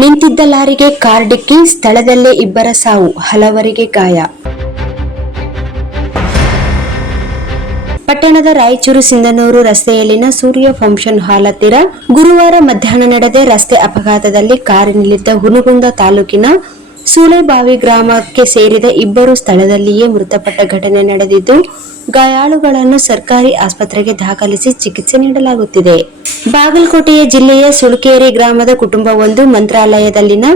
ನಿಂತಿದ್ದ ಲಾರಿಗೆ ಕಾರ್ ಡಿಕ್ಕಿ, ಸ್ಥಳದಲ್ಲೇ ಇಬ್ಬರ ಸಾವು, ಹಲವರಿಗೆ ಗಾಯ. ಪಟ್ಟಣದ ರಾಯಚೂರು ಸಿಂಧನೂರು ರಸ್ತೆಯಲ್ಲಿನ ಸೂರ್ಯ ಫಂಕ್ಷನ್ ಹಾಲ್ ಹತ್ತಿರ ಗುರುವಾರ ಮಧ್ಯಾಹ್ನ ನಡೆದ ರಸ್ತೆ ಅಪಘಾತದಲ್ಲಿ ಕಾರಿನಲ್ಲಿದ್ದ ಹುನಗುಂದ ತಾಲೂಕಿನ ಸೂಳೆಬಾವಿ ಗ್ರಾಮಕ್ಕೆ ಸೇರಿದ ಇಬ್ಬರು ಸ್ಥಳದಲ್ಲಿಯೇ ಮೃತಪಟ್ಟ ಘಟನೆ ನಡೆದಿದ್ದು, ಗಾಯಾಳುಗಳನ್ನು ಸರ್ಕಾರಿ ಆಸ್ಪತ್ರೆಗೆ ದಾಖಲಿಸಿ ಚಿಕಿತ್ಸೆ ನೀಡಲಾಗುತ್ತಿದೆ. ಬಾಗಲಕೋಟೆಯ ಜಿಲ್ಲೆಯ ಸುಳ್ಕೆರೆ ಗ್ರಾಮದ ಕುಟುಂಬವೊಂದು ಮಂತ್ರಾಲಯದಲ್ಲಿನ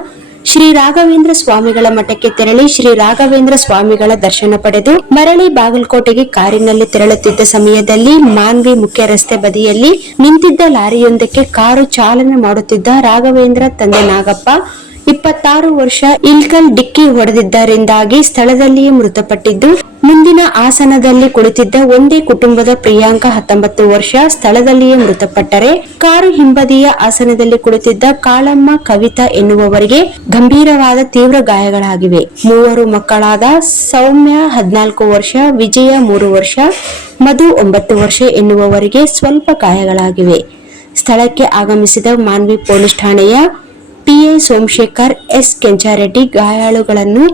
ಶ್ರೀ ರಾಘವೇಂದ್ರ ಸ್ವಾಮಿಗಳ ಮಠಕ್ಕೆ ತೆರಳಿ ಶ್ರೀ ರಾಘವೇಂದ್ರ ಸ್ವಾಮಿಗಳ ದರ್ಶನ ಪಡೆದು ಮರಳಿ ಬಾಗಲಕೋಟೆಗೆ ಕಾರಿನಲ್ಲಿ ತೆರಳುತ್ತಿದ್ದ ಸಮಯದಲ್ಲಿ ಮಾನ್ವಿ ಮುಖ್ಯ ರಸ್ತೆ ಬದಿಯಲ್ಲಿ ನಿಂತಿದ್ದ ಲಾರಿಯೊಂದಕ್ಕೆ ಕಾರು ಚಾಲನೆ ಮಾಡುತ್ತಿದ್ದ ರಾಘವೇಂದ್ರ ತಂದೆ ನಾಗಪ್ಪ 26 ವರ್ಷ ಇಲ್ಕಲ್ ಡಿಕ್ಕಿ ಹೊಡೆದಿದ್ದರಿಂದಾಗಿ ಸ್ಥಳದಲ್ಲಿಯೇ ಮೃತಪಟ್ಟಿದ್ದು, ಮುಂದಿನ ಆಸನದಲ್ಲಿ ಕುಳಿತಿದ್ದ ಒಂದೇ ಕುಟುಂಬದ ಪ್ರಿಯಾಂಕ 19 ವರ್ಷ ಸ್ಥಳದಲ್ಲಿಯೇ ಮೃತಪಟ್ಟರೆ, ಕಾರು ಹಿಂಬದಿಯ ಆಸನದಲ್ಲಿ ಕುಳಿತಿದ್ದ ಕಾಳಮ್ಮ ಕವಿತಾ ಎನ್ನುವವರಿಗೆ ಗಂಭೀರವಾದ ತೀವ್ರ ಗಾಯಗಳಾಗಿವೆ. ಮೂವರು ಮಕ್ಕಳಾದ ಸೌಮ್ಯ 14 ವರ್ಷ, ವಿಜಯ 3 ವರ್ಷ, ಮಧು 9 ವರ್ಷ ಎನ್ನುವವರಿಗೆ ಸ್ವಲ್ಪ ಗಾಯಗಳಾಗಿವೆ. ಸ್ಥಳಕ್ಕೆ ಆಗಮಿಸಿದ ಮಾನ್ವಿ ಪೊಲೀಸ್ ಠಾಣೆಯ ಪಿಐ ಸೋಮಶೇಖರ್ ಎಸ್ ಕೆಂಚಾರೆಡ್ಡಿ ಗಾಯಾಳುಗಳನ್ನು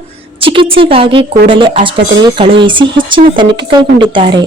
ಚಿಕಿತ್ಸೆಗಾಗಿ ಕೂಡಲೇ ಆಸ್ಪತ್ರೆಗೆ ಕಳುಹಿಸಿ ಹೆಚ್ಚಿನ ತನಿಖೆ ಕೈಗೊಂಡಿದ್ದಾರೆ.